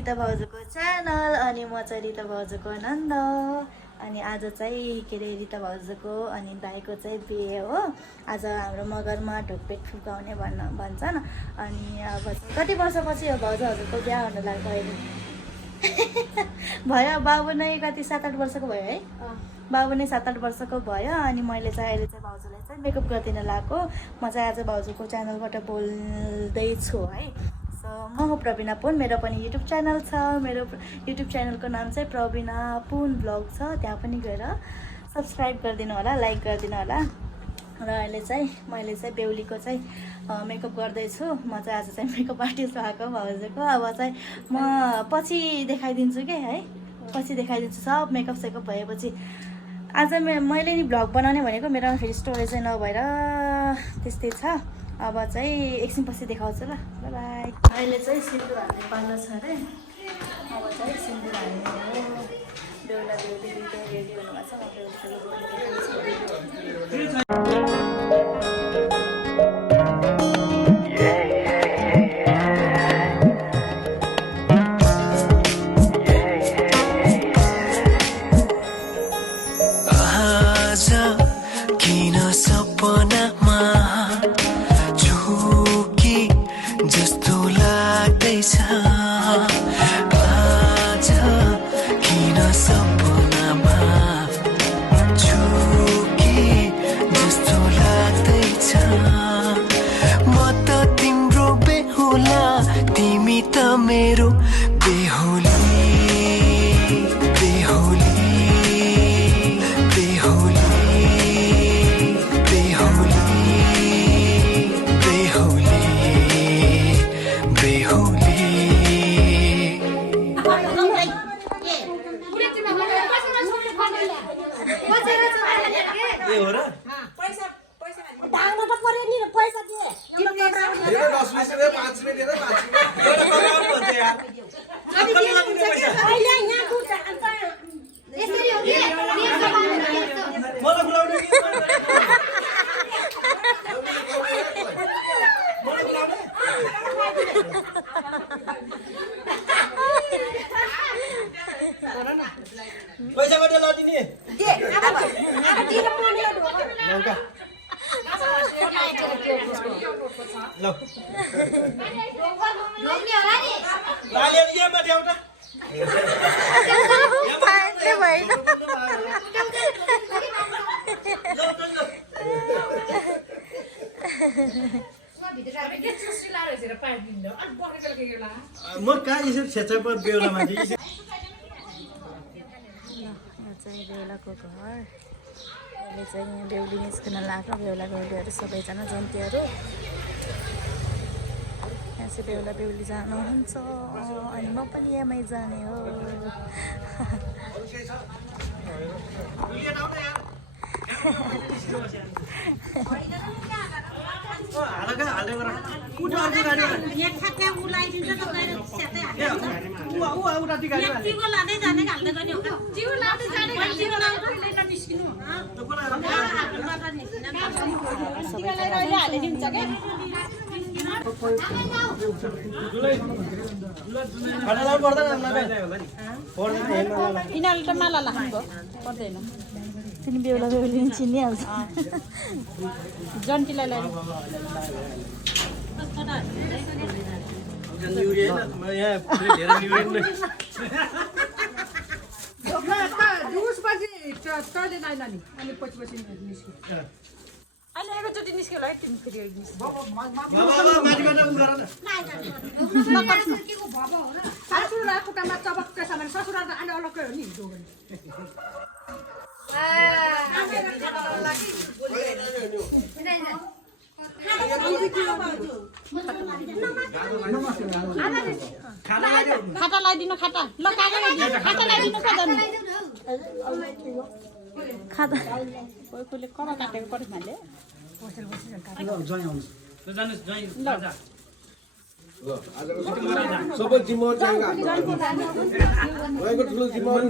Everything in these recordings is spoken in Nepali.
रिता भाउजूको च्यानल अनि म चाहिँ रिता भाउजूको नन्द। अनि आज चाहिँ के अरे रिता भाउजूको अनि दाइको चाहिँ बिहे हो। आज हाम्रो मगरमा ढोकपेट फुकाउने भन्छन्। अनि अब कति वर्षपछि हो भाउजू हजुरको बिहा हुन लाग्यो? भयो बाबु नै कति 7-8 वर्षको भयो है? बाबु नै 7-8 वर्षको भयो। अनि मैले चाहिँ अहिले चाहिँ भाउजूलाई चाहिँ मेकअप गरिदिन लगाएको। म चाहिँ आज भाउजूको च्यानलबाट बोल्दैछु है। सो म हो प्रवीणा पुन, मेरो पनि युट्युब च्यानल छ। मेरो युट्युब च्यानलको नाम चाहिँ प्रवीणा पुन ब्लग छ। त्यहाँ पनि गएर सब्सक्राइब गरिदिनु होला, लाइक गरिदिनु होला। र अहिले चाहिँ मैले चाहिँ बेहुलीको चाहिँ मेकअप गर्दैछु। म चाहिँ आज चाहिँ मेकअप आर्टिस्ट भएको भाउजूको। अब चाहिँ म पछि देखाइदिन्छु कि है, पछि देखाइदिन्छु सब मेकअप सेकअप भएपछि। आज मैले नि भ्लग बनाउने भनेको मेरोमा फेरि स्टोरेजै नभएर त्यस्तै छ। अब चाहिँ एकछिन पछि देखाउँछु ल। By by. अहिले चाहिँ सिन्दुर हाल्ने पालो छ अरे। अब चाहिँ सिन्दुर हाल्ने हो। बेहुला बेहुली दुइटै रेडी हुनुभएको छ। म बेहुलीको पैसा कति लदिने? म कहाँ यसो छेचा पर बेहुला माथि चाहिँ बेहुलाको घर। अहिले चाहिँ यहाँ बेहुली निस्किन लाग्यो। बेहुला बेहुलीहरू सबैजना जन्तीहरू यहाँ चाहिँ बेहुला बेहुली जानुहुन्छ। अनि म पनि यहाँमै जाने हो। तिनी बेहुला बेहुली चिनिहाल्छ। जन्तीलाई अहिले एकैचोटि निस्क्यो होला है तिमी फेरि खुट्टामा चबक्क छ भने ससुराल त अहिले अलग्गै हो नि। खाता लगाइदिनु खाता ल खाता लगाइदिनु खाता कोही कडा काटेको परेमाले सबै जिम्मेवार चाहिन्छ ठुलो जिम्मेवारी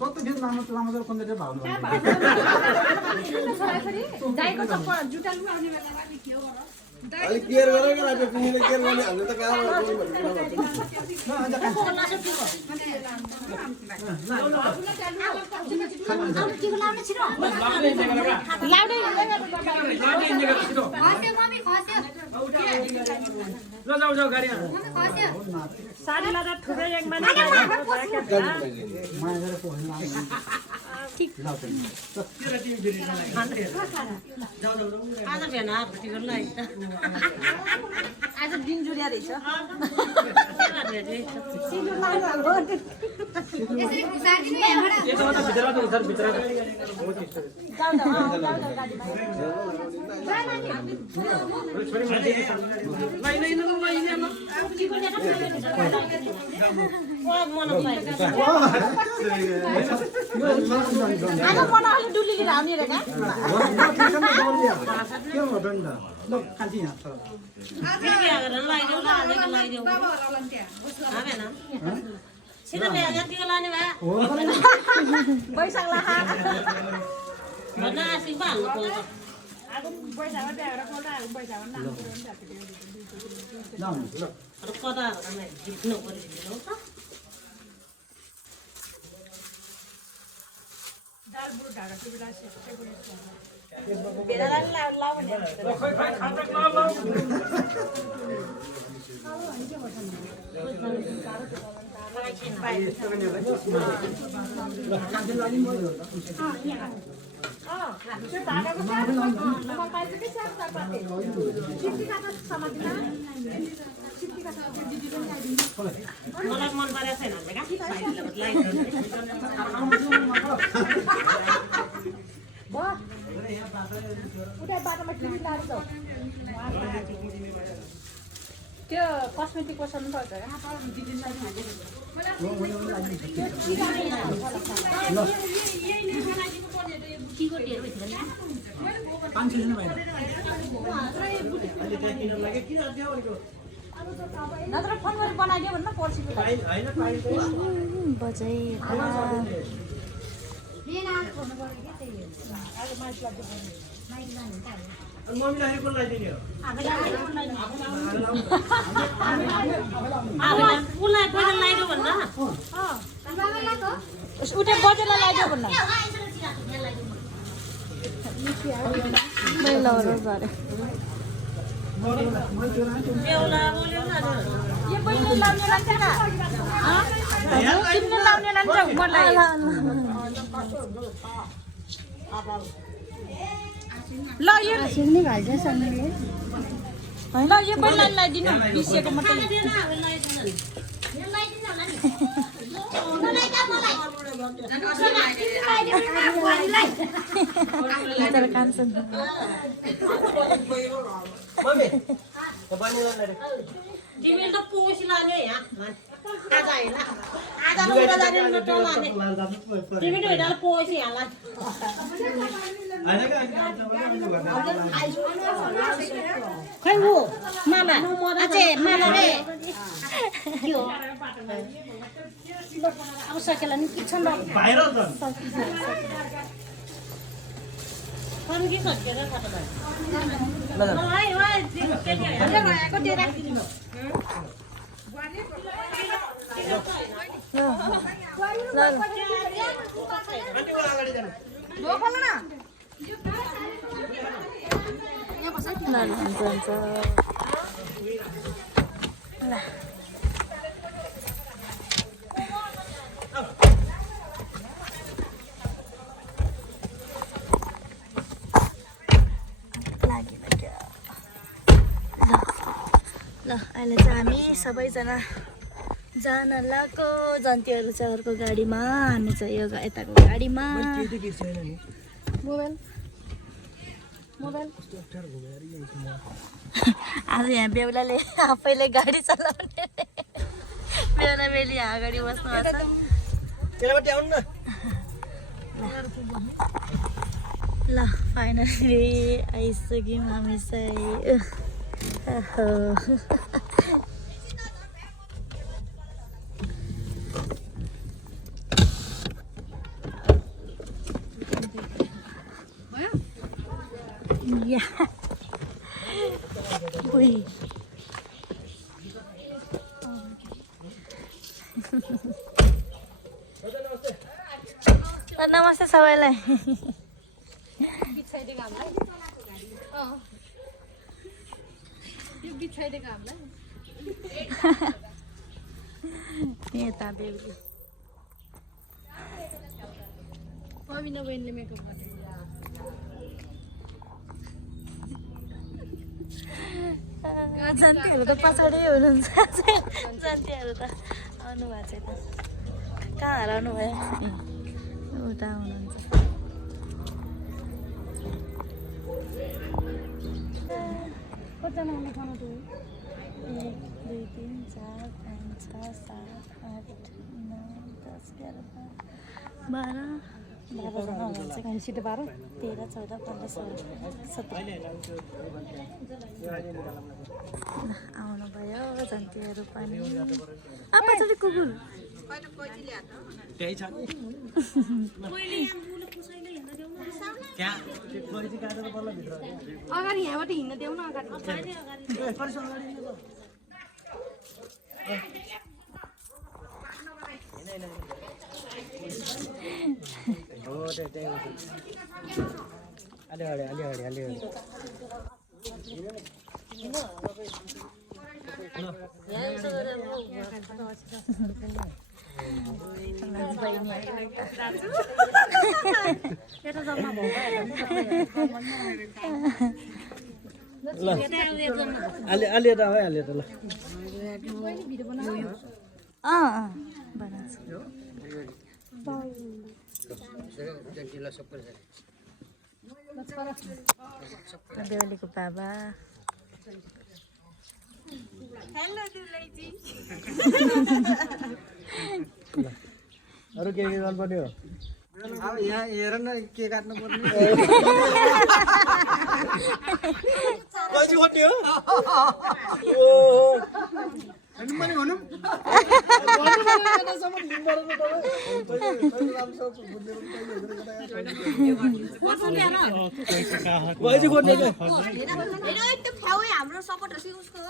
कति दिन लामो लामो कुन चाहिँ भाउ जाइको चप्पल जुटाल्नु आउने बेलामा नि के हो अलिक केयर गरेर राख्यो तिमीले केयर गर्ने हामीले त कहाँबाट गर्नु भन्ने कुरा साडी लादा ठुलो एक माने आज दिन जुरिया रहेछ मलाई मन परेको छैन त्यो कस्मेटिक पसल्नु पर्छ नत्र फोन गरेर बनाइदियो भन्न पर्सिको बजाइ मम्मीलाई को लगाइदिने हो उसलाई पैसा लगाइदियो भन्न उठे बजेलाई लगाइदियो भन्न मैलाहरू गरे यो पहिले लाउने लान्छ न तिमीले लाउने लान्छ मलाई ल यो सिग्ने भाइज सक्नेले हैन यो पहिला लगाइदिनु बिसेको मात्रै तर कान्छन् मम्मी त बनिला रे तिमीले त पोसी लाने यहाँ आज हैन आज लुगा जाने नटो लाने तिमीले हैन पोसी यहाँ खै हो मामा अझै मामा रे के हो अब सकेला नि किछन भाइरल त कन के सकेर खाता भाइ ल हाय हाय के के को दे राखिदिनु ल अहिले चाहिँ हामी सबैजना जान लागेको जन्तीहरू चाहिँ अर्को गाडीमा हामी चाहिँ यो यताको गाडीमा मोबाइल आज यहाँ बेहुलाले आफैले गाडी चलाउने बेहुला बेली यहाँ अगाडि बस्नु भएको ल फाइनली आइसक्यौँ हामी चाहिँ या उही नमस्ते सबैलाई यता बेहुली जान्तीहरू त पछाडि हुनुहुन्छ जान्तीहरू त आउनु भएको छैन कहाँ हराउनु भयो उता हुनुहुन्छ कतिजना आउने खाना त 1 2 3 4 5 6 7 8 9 10 11 12 जना आउँछ छिटो 12 13 14 15 16 17 आउनु भयो जन्तीहरू पनि पछाडि कुकुर त्यही छ अगाडि यहाँबाट हिँड्न देऊ न अगाडि बेहुलीको बाबा अरू के गर्नु पर्ने हो अब यहाँ हेर न के काट्नु पर्ने पनि भनौँ हाम्रो सपोर्ट उसको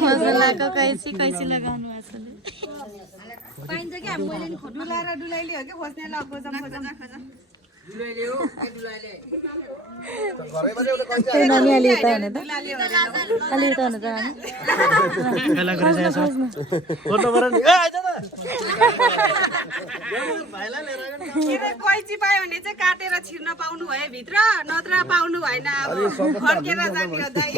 खोजलाको कैसी लगाउनु असले पाइन्छ कि मैले नि डुलाएर डुलाइले हो कि खोज्ने ल खोज डुलाइले हो डुलाइले नानी अलि यता हुने त अलि यता हुने त खेला गरिरहेछ फोटो गर नि ए आइज न भाइलाई लिएर कैची पायो भने चाहिँ काटेर छिर्न पाउनु भयो भित्र नत्र पाउनु भएन अब फर्केर जाने हो दाइ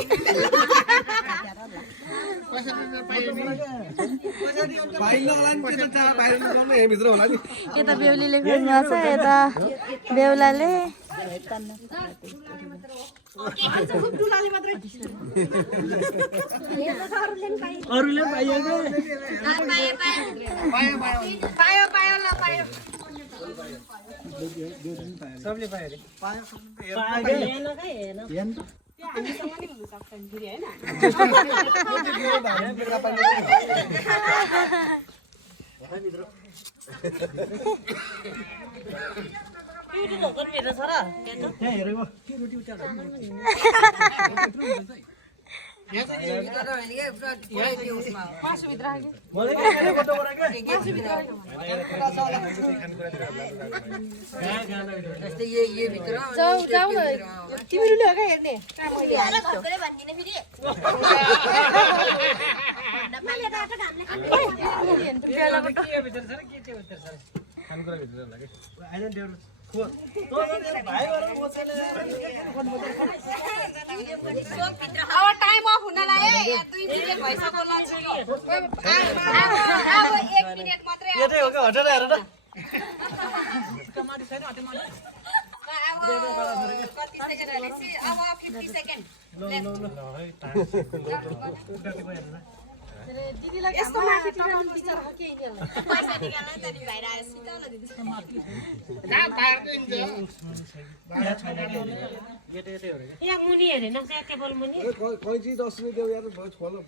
यता बेहुलीले खोज्नु छ यता बेहुलाले अरूले पाइयो पायो पायो ल पायो सबले पायो रे अब टाइम अफ हुन लाग्यो 2 मिनेट भइसक्यो लन्च अब 1 मिनेट मात्रै यतै हो के हटेर हेर न कति सेकेन्ड हालेपछि अब 50 सेकेन्ड यस्तो माथितिर बिचारा के यिनीहरूलाई पैसा निकाल्न त नि भाइ आएर सिधा न दिदी यहाँ मुनि हेरेन त्यहाँ टेबल मुनि कैँची 10 रुपियाँ देऊ यार बहुत फलो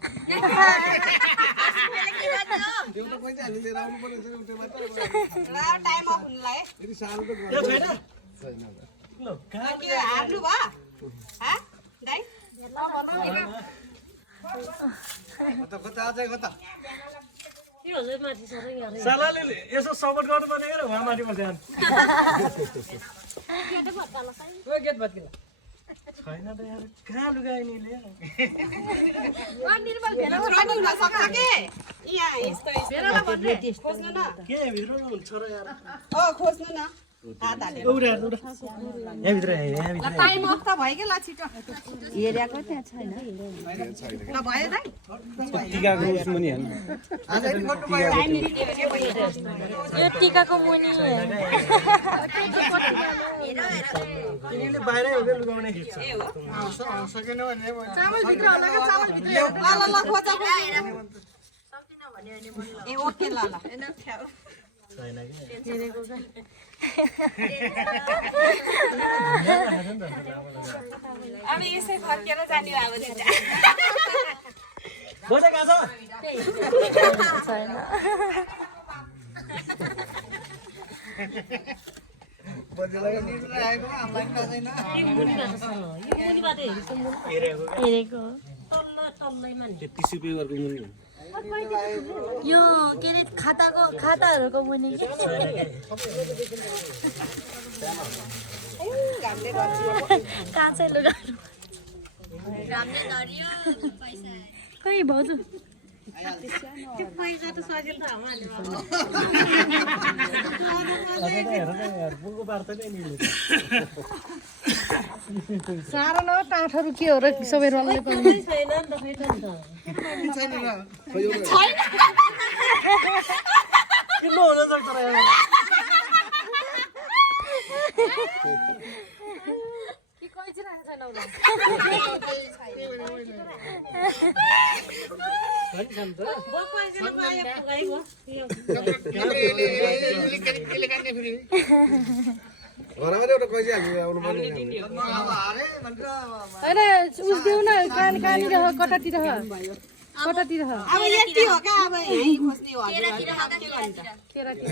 त्यो त कैँची हामी लिएर आउनु पर्ने छ त्यो मात्र टाइम अफ हुन लाग्यो यदि सानो त यो छैन ल हार्नु भयो हा दाइ कता अझै कता के हो माथि सर यहाँ सालाले यसो सपोर्ट गर्नु पर्ने हो उहाँ माथि बस्छ गेट भत्किला छैन त यार कहाँ लुगायो नि ले निर्मल भेला रनिङ गर्न सक्छ के यहाँ यस्तो भेला भन्ने खोज्नु न के भित्र हुन्छ र यार खोज्नु न हात हालेर उडा यहाँ भित्र टाइम अफ त भयो के ल छिटो एरियाको त्यहाँ छैन ल भयो दाइ टिकाको उस मुनि हाल्नु आज नि मट्टु भयो यो टिकाको मुनि तिमीले बाहिरै हो के लुगाउने सकेन भने चामल भित्र होला के चामल भित्र ल खोजा ए ओके ल छैन के अब यसै फर्केर जाने अब बोजा कहाँ छ छैन बजेलाई निद्रा आएको हामीलाई थाहा छैन यो मुनिबाट छ यो मुनिबाट हेरेको हेरेको तल्लैमा नि 30 रुपियाँ गरेको मुनि यो के अरे खाताहरूको मुनि के काँचै लुगाहरू खोइ भाउजू त्यो पैसा त सजिलो त हाल्नु हेर न यार बुको पार्छ नि नि साह्रो न टाठहरू के हो र सबै रलले पर्ने छैन नि त फेरि छैन र खै यो किन हुन सक्छ र यार कि कैची राखेको छैन होला घरमा एउटा कैँची हामी आउनु पर्ने होइन उस देऊ न कहाँनिर कतातिर कतातिर अब यति हो क्या अब यहीँ खोज्ने हो केरातिर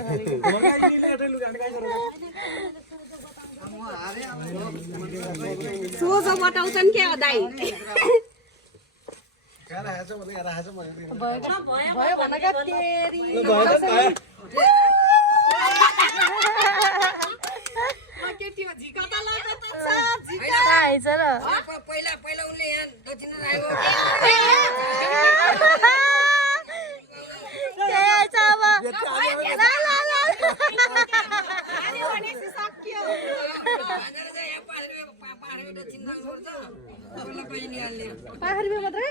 सोझो बताउँछन् के हो दाइ राखेछ भने राखेछ भने भयो भनेका तेरी केटी हो झिका त लगाएको छ आएछ र पहिला उनले यहाँ दक्षिण राखेको त्यही आएछ अब ल भनेपछि सक्यो पाखरी मात्रै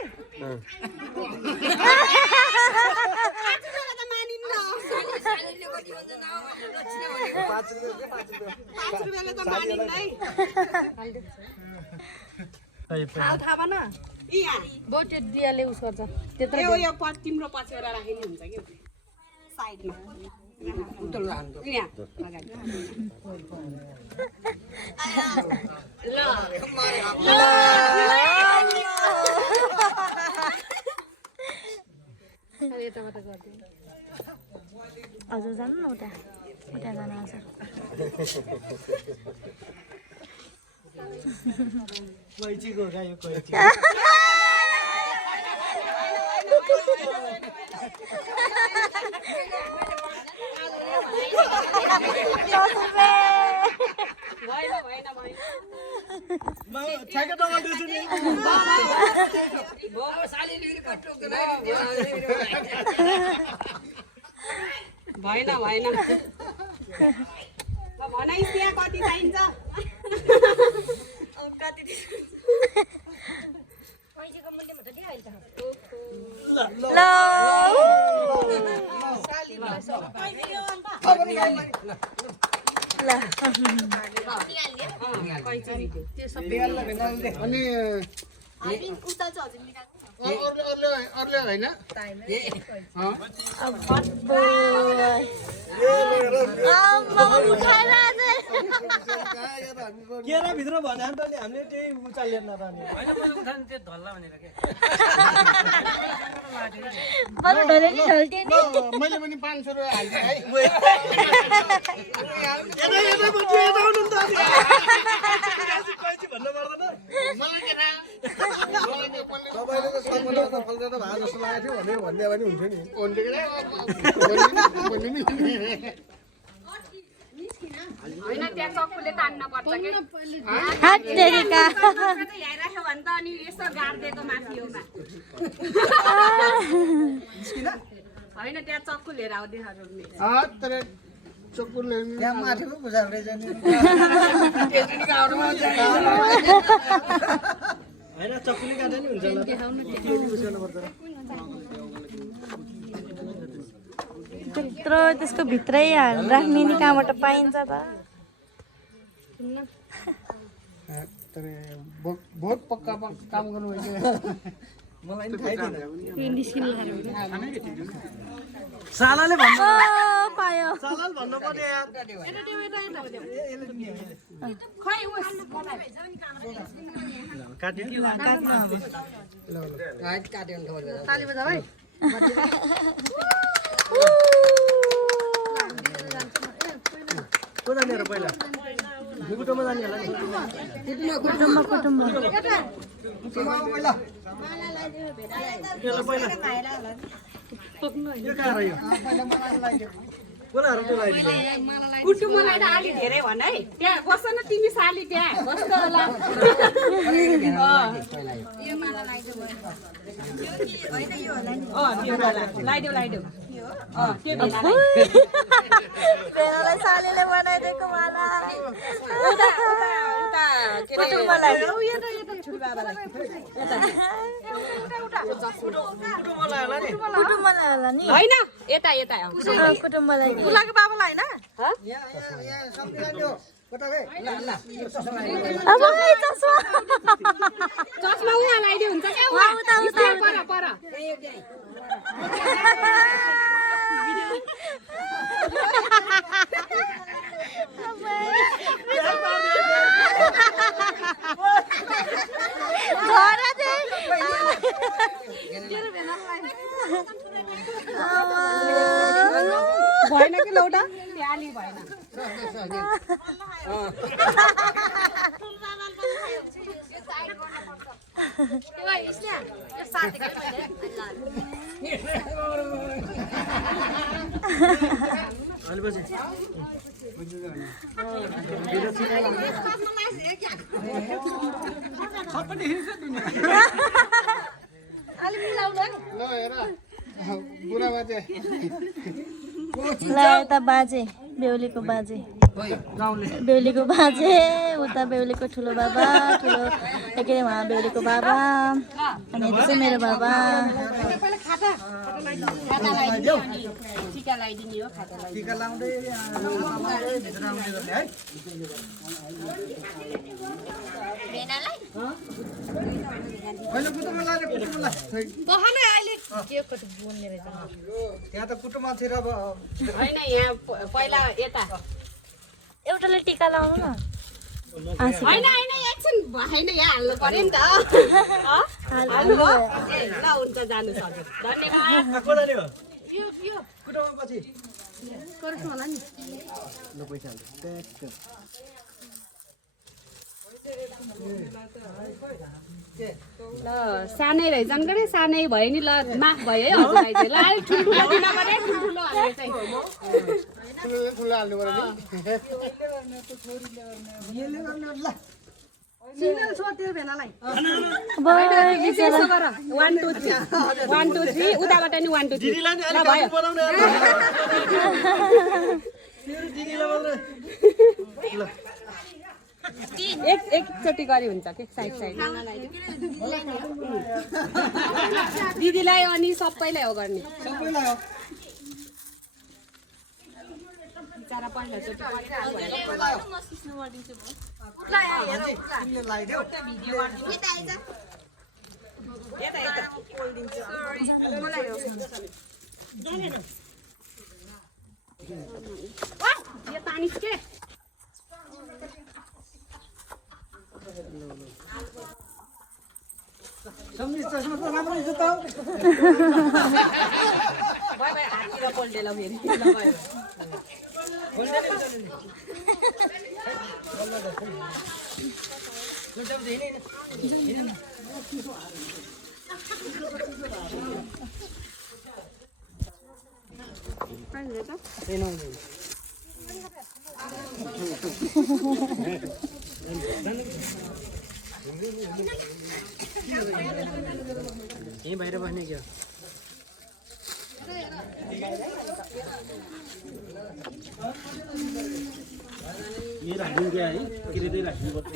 पाँच रुपियाँले त मानिँदै थाहा भन बोटे दियाले उस गर्छ त्यत्रो यो तिम्रो पछिबाट राखिनु हुन्छ कि साइडमा यहाँ यताबाट गरिदिनु हजुर जानु न उता जानु हजुर कैचीको गायो कैची ठ्याक्कै टमाटर नि भएन भनाइस् त्यहाँ कति चाहिन्छ अनि अरूले होइन केराभित्र भने त नि हामीले त्यही उचालेर नराने मैले पनि 500 रुपियाँ हाल्छु है तपाईँले त सबैले त फल्का त भए जस्तो लागेको थियो भन्ने पनि हुन्थ्यो नि होइन त्यहाँ चक्कुले तान्न पर्छ कि हात तेरिका हेराख्यो भने त अनि यसो गाड्दिएको माथि होमा होइन त्यहाँ चक्कु लिएर आउँदैछ रोक्ने चक्कुले त्यहाँ माथि पो बुझाएको रहेछ नि होइन चक्कुले काट्दा नि हुन्छ त्यत्रो त्यसको भित्रै राख्ने नि कहाँबाट पाइन्छ त बहुत पक्का काम गर्नुभएको मलाई नि थाहै थिएन सालाले भन्नु पायो सालाले भन्नु पर्ने यार खै उस काट्यो काट्यो भने खबर ताली बजा भाइ को जाने र पहिला कुटुम्ब जाने होला नि कुटुम्ब यो कहाँ रह्यो कोलाहरु त्यो लगाइदिनु कुटुम्बलाई त अलि धेरै भन है त्यहाँ बस्छ न तिमी साली त्यहाँ बस्छ होला यो माला लगाइदेऊ त्यो माला लगाइदेऊ त्यो बेलालाई बेलालाई सालीले बनाइदिएको माला कुटुम्बलाई कुटुम्बलाई होला नि होइन यता यता कुटुम्बलाई उलाको बाबालाई होइन यहाँ सबैलाई त्यो कता गए ल ल यो चस्मा अब है चस्मा चस्मा उहाँ लगाइदियो हुन्छ क्या उहाँ पर पर भएन कि लौटा प्याली भएन ल हेर बुढा बाजे ल यता बाजे बेहुलीको बाजे बेहुलीको बाजे उता बेहुलीको ठुलो बाबा ठुलो के अरे उहाँ बेहुलीको बाबा अनि यता चाहिँ मेरो बाबा टिका लगाइदिने हो खाता लगाइदिने टिका लाउँदै भित्र आउने गर्ने है होइन कुटुम्ब लाने कुटुम्ब त्यहाँ त कुटुम्ब थियो र अब होइन यहाँ पहिला यता एउटाले टिका लाउनु न होइन होइन एकछिन होइन यहाँ हाल्नु पर्यो नि त हाल्नु हो ए ल हुन्छ जानुहोस् हजुर धन्यवाद को जाने हो यो कुटुम्ब पछि गर्छु होला नि ल पैसा हाल्नु ल सानै रहेछन् के सानै भयो नि ल माफ भयो है हजुरलाई चाहिँ ल अलिक ठुल्ठुलो दिन पऱ्यो ठुल्ठुलो हाल्ने चाहिँ ठुलो हाल्नु पर्यो नि सिङ्गल छ त्यो भेनालाई अब यसो गर 1 2 3 1 2 3 उताबाट नि 1 2 3 दिदीलाई नि ल भयो बनाउने दिदीलाई मात्रै ल एकचोटि गरी हुन्छ कि साइड साइड दिदीलाई अनि सबैलाई हो गर्ने सबैलाई हो बिचारा पहिलोचोटि तिमीले लगाइदेऊ यता यता बोलिदिन्छु मलाई हो यो पानी के सम्झी चस्मा त राम्रो छ त बाई बाई हाततिर पल्टेला फेरि यहीँ बाहिर बस्ने क्या ये राख्नु क्या है किरेतै राख्नु पर्छ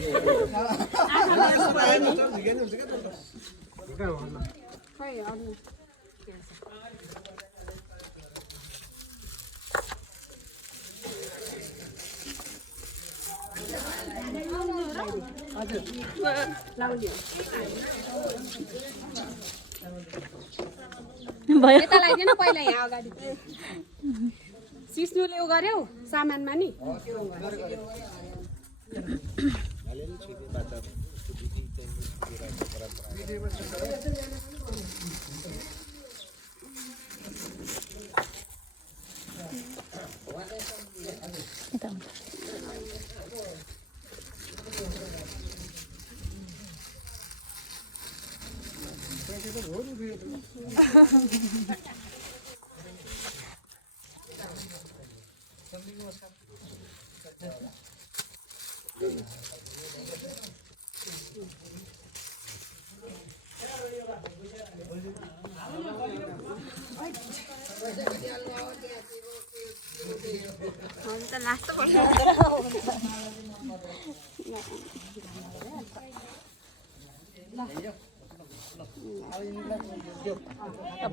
भयो यता लगाइदिएन पहिला यहाँ अगाडि सिस्नुले उ गर्यौ सामानमा नि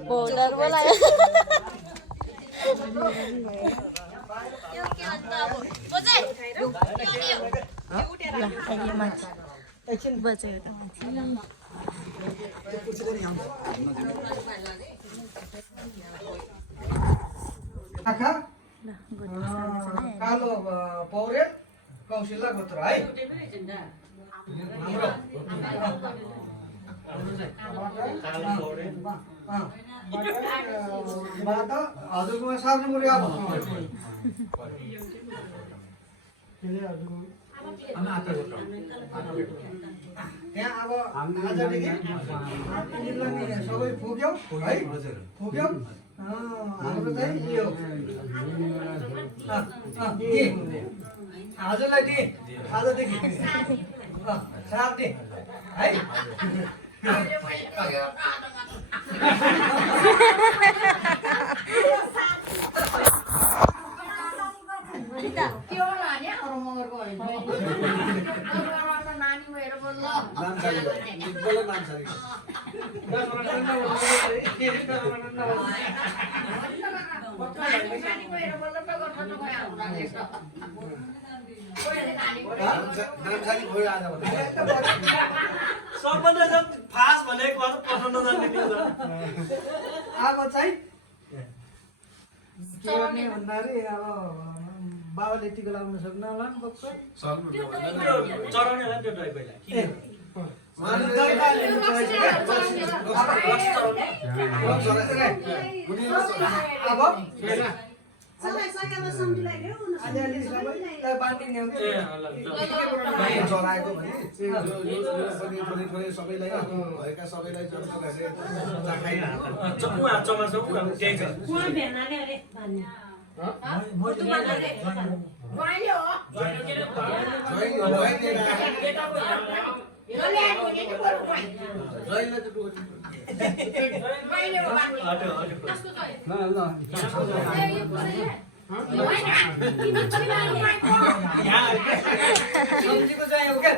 बोल्डर बोलायो एकछिन बच्यो आँखा कालो पौडेल कौशिला गोत्र है हजुरकोमा सार्नु पऱ्यो अब त्यहाँ अब आजदेखि सबै पुग्यौ है पुग्यौ हाम्रो चाहिँ यो हजुरलाई दिएँ आजदेखि श्राप दिएँ है सबभन्दा फास्ट भनेको पठाउन जान्ने अब चाहिँ के गर्ने भन्दाखेरि अब बाबाले टिका लगाउन सक्नु होला नि पक्ष चढाउनेलाई त्यो ड्राइभ पहिला अब अलिअलि सबैलाई बाँडिने हो चलाएको भने थोरै सबैलाई भएका सबैलाई त्यही छ कुवा भेनाले अरे भन्ने सम्झीको चाहिँ हो क्या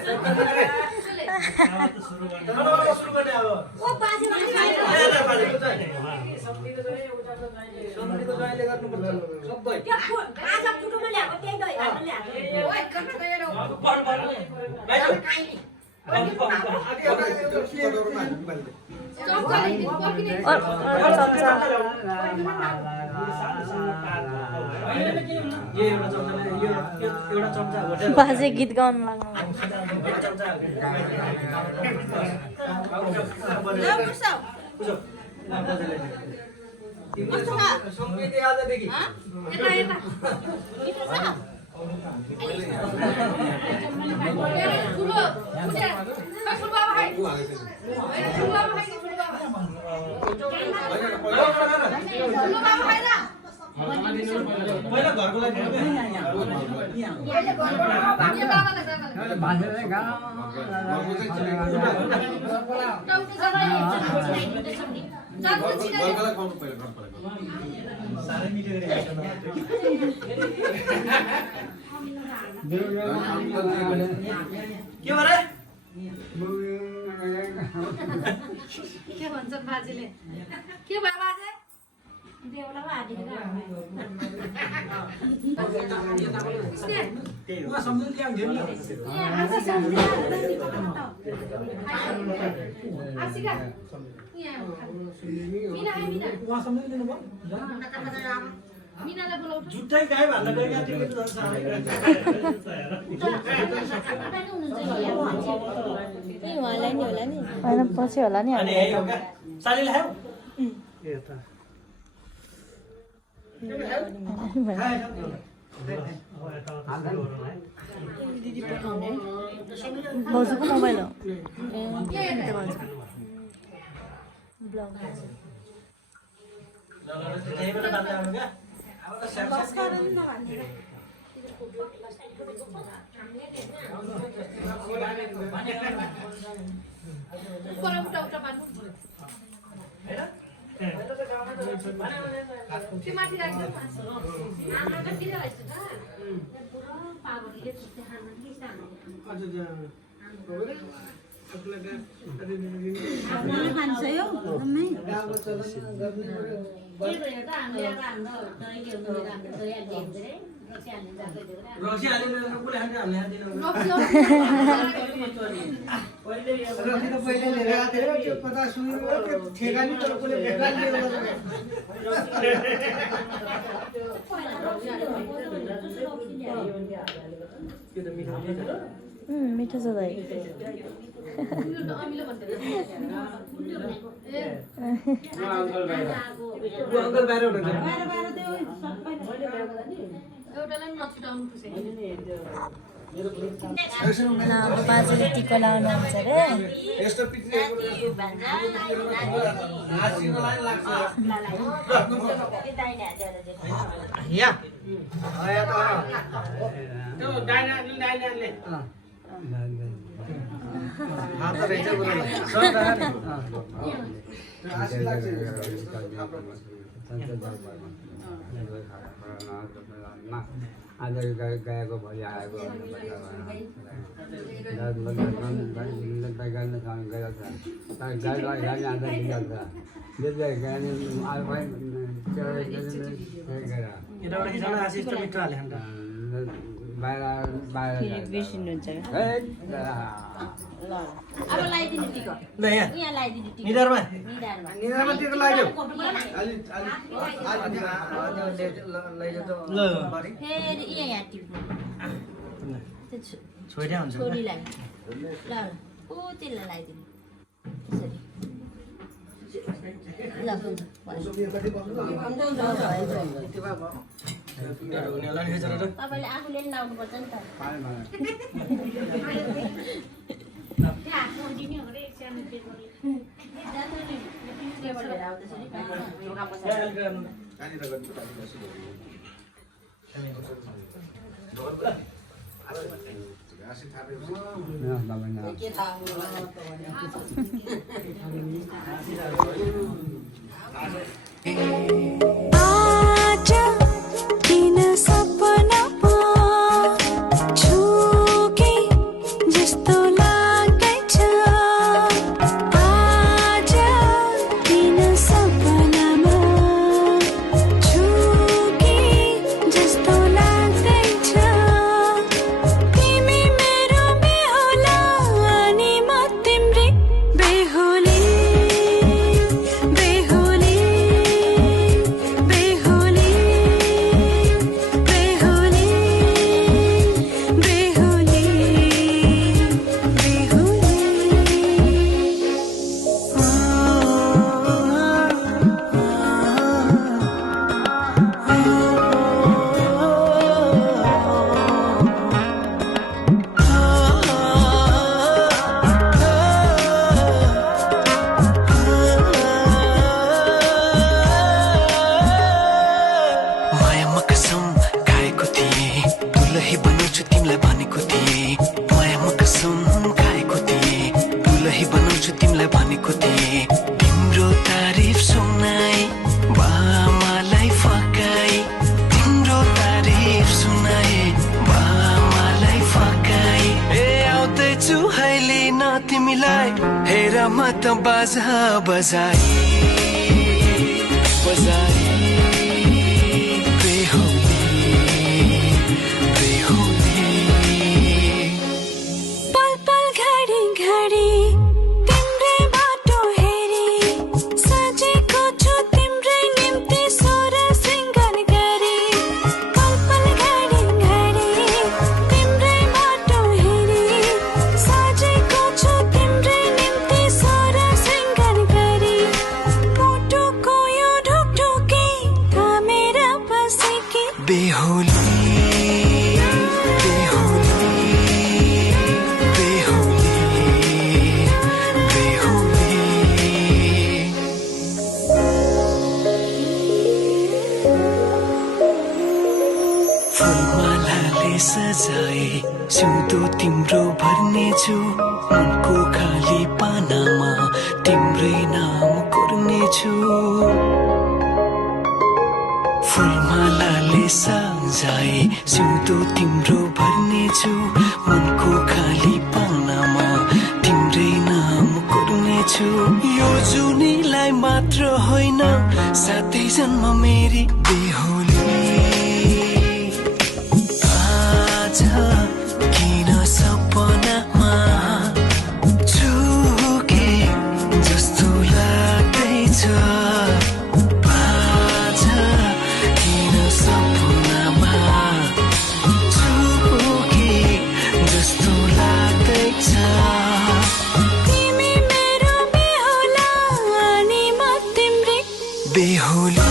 सुरु गर्ने अब सम्झीको जहिले गर्नुपर्छ सबै बाजे गीत गाउनु लाग्नु पहिला घरको लागि के भरे के भन्छ बाजेले के भयो बाजे देउलामा हालेर उहाँ सम्झिनु त्यहाँ हुन्थ्यो नि आशा सम्झिनु उहाँ सम्झिनु दिनुभयो मिनालाई बोलाउ जुट्टै गाई भन्दा गएका थियो उहाँलाई नि होला नि होइन पछि होला नि अनि यही हो क्या सालीले खायो भाउजूको मोबाइल हो यहीँबाट बाल्दै आउनु क्या अब त माथि राख्नु खान्छ यो रक्सी हालेर कसले खान्छ हामीले हाल्दिनौँ रक्सी त पहिले लिएर आएको थियो त्यो 50 रुपियाँ त्यो ठेगा नि तर कसले ठेगा लिएर मिठो छ दाइ अङ्कल बाहिर बाजेले टिका लाउनुहुन्छ अरे यस्तो पिक्ने त्यो डाइनाले हात रहेछ बुढालाई आज गएको भोलि आएको यताबाट खिचाउन आशिष त मिठो हाले खान्छ बिर्सिनुहुन्छ अब लगाइदिनु टिको ल यहाँ यहाँ लगाइदिनु टिको निधारमा निरामा टिको लाग्यो ल फेरि यहाँ टिप्नु छोइदिया हुन्छ छोरीलाई ल ऊ त्यसलाई लगाइदिनु त्यसरी ल तपाईँले आफूले नि लाउनुपर्छ नि त आज किन सपनामा छुके जस्तो लाग्दैछ आज किन सपनामा छुके जस्तो लाग्दैछ तिमी मेरो बेहुला अनि म तिम्रै बनाउँछु तिमीलाई भनेको थिएँ तिम्रो तारिफ सुनाई बामालाई फकाई तिम्रो तारिफ सुनाई बामालाई फकाई ए आउँदैछु अहिले न तिमीलाई हेर म त बाजा बजाई बजाई सजाए सिउँदो तिम्रो भर्नेछु मनको खाली पानामा तिम्रै नाम कोर्नेछु फुलमालाले सजाए सिउँदो तिम्रो भर्नेछु मनको खाली पानामा तिम्रै नाम कोर्नेछु यो जुनीलाई मात्र होइन साथै जन्म मेरी बेहोली किन सपनामा झुके जस्तो लाग्दैछ आज किन सपनामा झुके जस्तो लाग्दैछ तिमी मेरो बेहुला अनि म तिम्रै बेहुली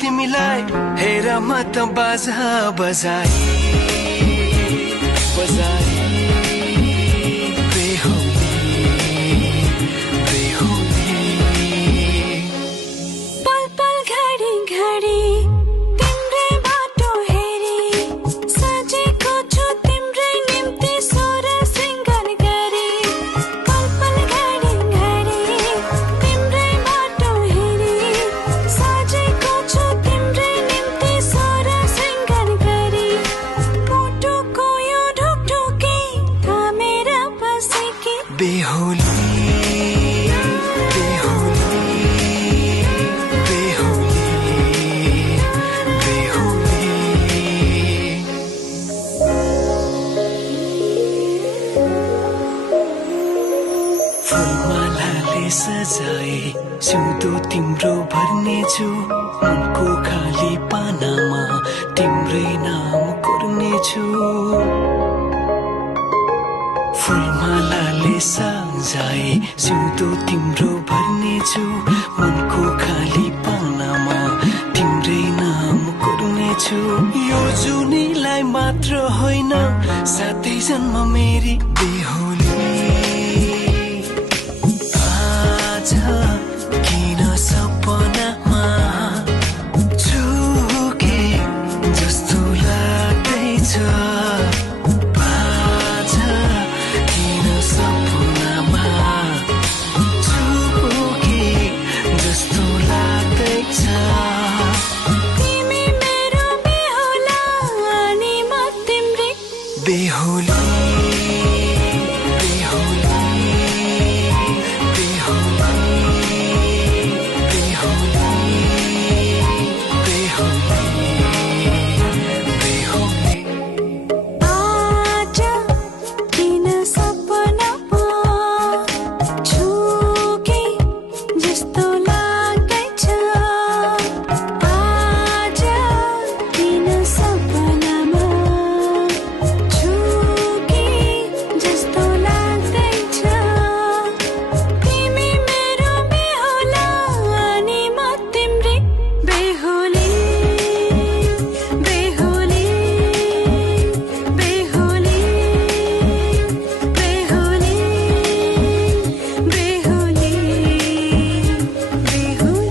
तिमीलाई हेर म त बाजा बजाई बजाई बेहुली बेहुली पल पल घडी घडी तिम्रै बाटो हेरी सजेको छु तिम्रै निम्ति सोर सिंगार गरी पल पल घडी घडी तिम्रै बाटो हेरी सजेको छु तिम्रै निम्ति सोर सिंगार गरी मुटुको यो ढुकढुकी थामेर बसेकी बेहुली सजाए सिउँदो तिम्रो भर्नेछु मनको खाली पानामा तिम्रै नाम कोर्नेछु फुलमालाले सजाए सिउँदो तिम्रो भर्नेछु मनको खाली पानामा तिम्रै नाम कोर्ने भर्नेछु यो जुनीलाई मात्र होइन साथै जन्म मेरी बेहुली आज किन सपनामा झुके जस्तो लाग्दैछ आज किन सपनामा झुके जस्तो लाग्दैछ तिमी मेरो बेहुला अनि म तिम्रै बेहुली आज किन सपनामा झुके जस्तो लाग्दैछ आज किन सपनामा झुके जस्तो लाग्दैछ तिमी मेरो बेहुला अनि म तिम्रै बेहुली बेहुली बेहुली बेहुली बेहुली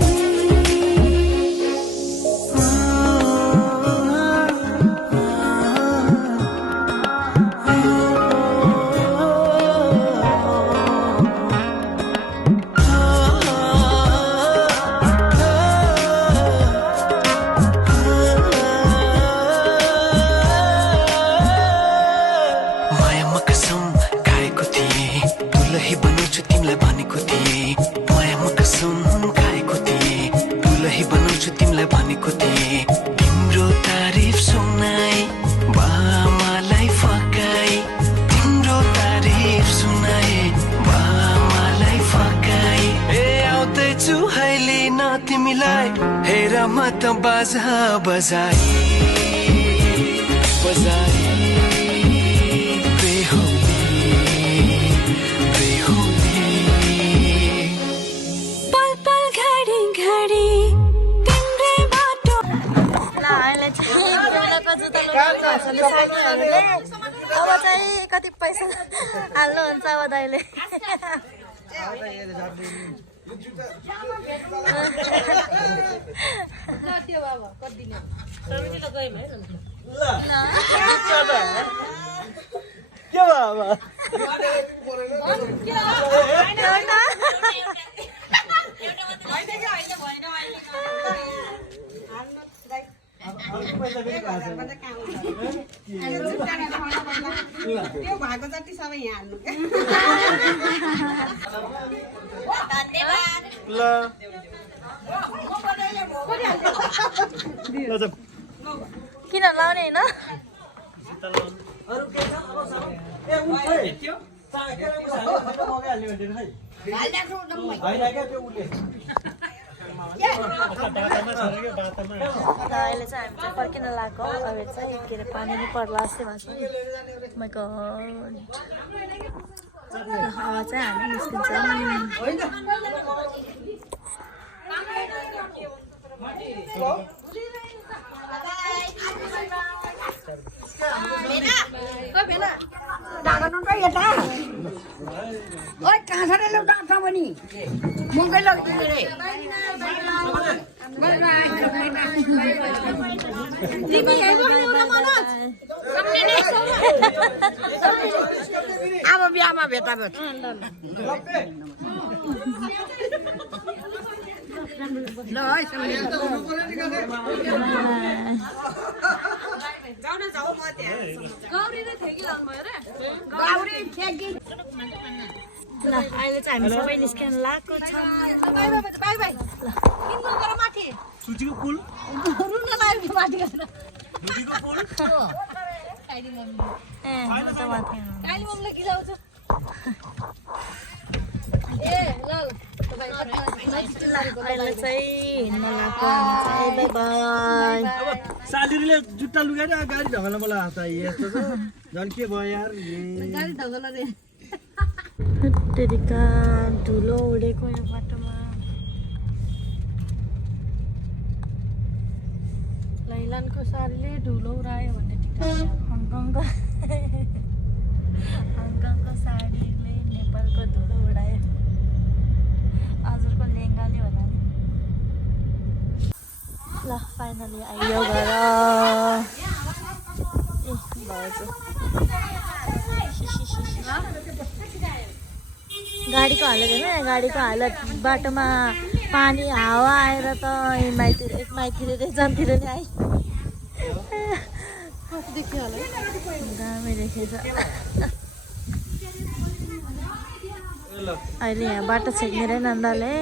मायामा कसम खाएको थिएँ दुलही बनाउँछु तिमीलाई भनेको थिएँ मायामा कसम खाएको थिएँ दुलही बनाउँछु तिमीलाई भनेको थिएँ तिम्रो तारिफ सुनाई बामालाई फकाई तिम्रो तारिफ सुनाई बामालाई फकाई ए आउँदैछु अहिले न तिमीलाई हेर म त बाजा बजाई बजाई पल पल घडी घडी तिम्रै बाटो ल अहिले चाहिँ बोलेको जुत्ता लगाएको हँसले साथीहरूले अब चाहिँ कति पैसा हाल्नुहुन्छ अब दाइले त्यो भएको जति सबै यहाँ हाल्नु किन लाउने होइन अहिले चाहिँ हामी चाहिँ फर्किन लागेको अब चाहिँ के अरे पानी नि पर्ला जस्तै भएको छ माइ गॉड अब चाहिँ हामी निस्किन्छौँ अब बिहामा भेटा भेट ल है जाऊ म त्यहाँ गौरी र ठेकी लाउनु भयो रे गौरी ठेकी ल अहिले चाहिँ हामी सबै निस्किन लागेको छौँ बाइ बाइ बाइ बाइ किन्नु गर माथि सुचीको पुल रुन लाग्यो माथि गएर दुधीको पुल काइली मम्मी ए म त माथि काइली मम्मीले गिलाउँछ ए ल अहिले चाहिँ हिँड्न लागेको हामी चाहिँ बाई बाई अब सालीले जुत्ता लुगाएर गाडी ढगल्न मलाई हात यस्तो छ झन् के भयो यार गाडी ढगल रे तेरिका धुलो उडेको यो बाटोमा थाइल्यान्डको साडीले धुलो उडायो भन्ने टिका हङकङको हङकङको साडीले नेपालको धुलो उडायो हजुरको लेहेङ्गाले होला नि ल फाइनली आइयो घर ए भाउजू गाडीको हालत हेर्नु गाडीको हालत बाटोमा पानी हावा आएर त माइतिर एक माइतिर जन्तिर नि आइ दामी देखेछ अहिले यहाँ बाटो छेक्ने रे नन्दले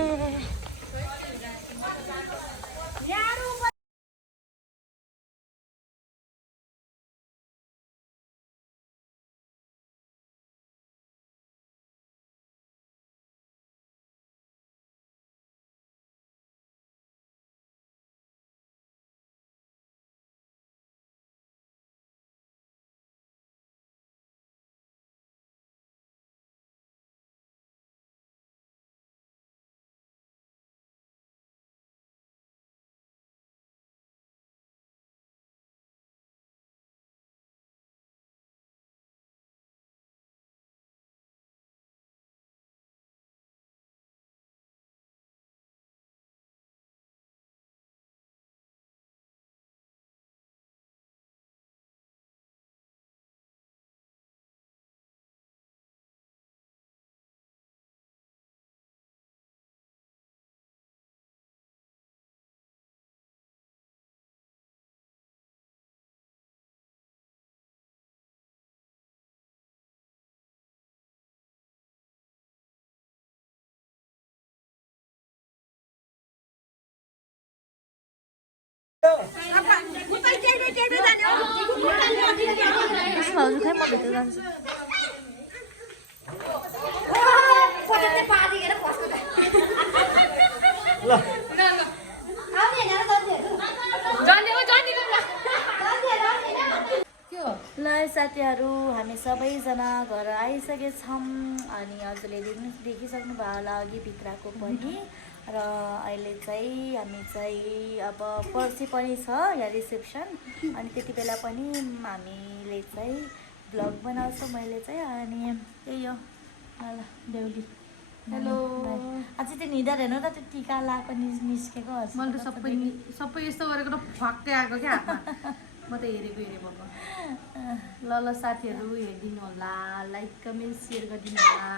भाउजू खै म भित्र जान्छु ल साथीहरू हामी सबैजना घर आइसकेछौँ अनि हजुरले देखिसक्नु भयो होला अघि भित्रको पनि र अहिले चाहिँ हामी चाहिँ अब पर्सि पनि छ यहाँ रिसेप्सन अनि त्यति बेला पनि हामीले चाहिँ भ्लग बनाउँछौँ मैले चाहिँ अनि त्यही हो ल बेहुली हेलो अझै त्यो निधार हेर्नु त त्यो टिका लगाएको निस्केको मैले त सबै यस्तो गरेको त फक्कै आएको क्या हातमा म त हेरेको भएको ल साथीहरू हेरिदिनु होला लाइक कमेन्ट सेयर गरिदिनु होला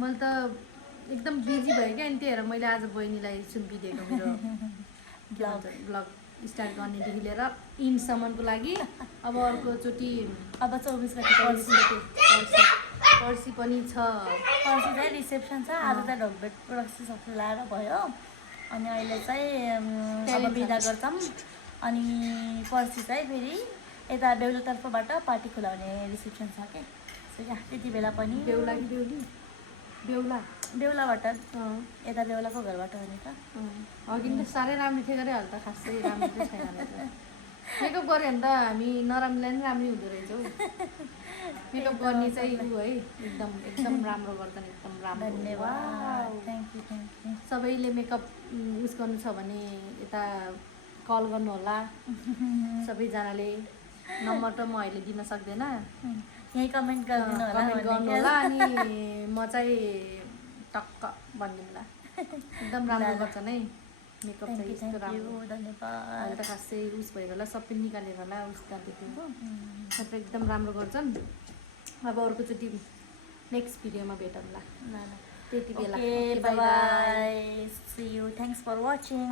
मैले त एकदम बिजी भयो क्या अनि त्यही भएर मैले आज बहिनीलाई सुम्पिदिएको मेरो ब्लग स्टार्ट गर्नेदेखि लिएर इनसम्मको लागि अब अर्कोचोटि अब 24 गते पर्सि पनि छ पर्सि चाहिँ रिसेप्सन छ आज त ढोकभेट पर्सि सक्नु लाएर भयो अनि अहिले चाहिँ अब बिदा गर्छौँ अनि पर्सि चाहिँ फेरि यता बेहुला तर्फबाट पार्टी खुलाउने रिसेप्सन छ क्या सो यहाँ त्यति बेला पनि बेहुला कि बेहुली बेहुलाबाट यता बेहुलाको घरबाट हो नि त अघि त साह्रै राम्रो थियो गरे हाल त खासै राम्रो चाहिँ छैन रहेछ मेकअप गऱ्यो भने त हामी नराम्रोलाई पनि राम्रै हुँदो रहेछ हौ मेकअप गर्ने चाहिँ ऊ है एकदम राम्रो गर्छन् एकदम राम्रो धन्यवाद थ्याङ्क यू सबैले मेकअप युज गर्नु छ भने यता कल गर्नु होला सबैजनाले नम्बर त म अहिले दिन सक्दैन यही कमेन्ट गरिदिनु होला कमेन्ट गर्नु होला अनि म चाहिँ टक्क भनिदिउँला एकदम राम्रो गर्छन् है मेकअप चाहिँ यस्तो राम्रो धन्यवाद अहिले त खासै उस भएर होला सबै निकालेर होला उस जाँदैथिएको सबै एकदम राम्रो गर्छन् अब अर्कोचोटि नेक्स्ट भिडियोमा भेटौँला ल त्यति बेला bye bye see you thanks for watching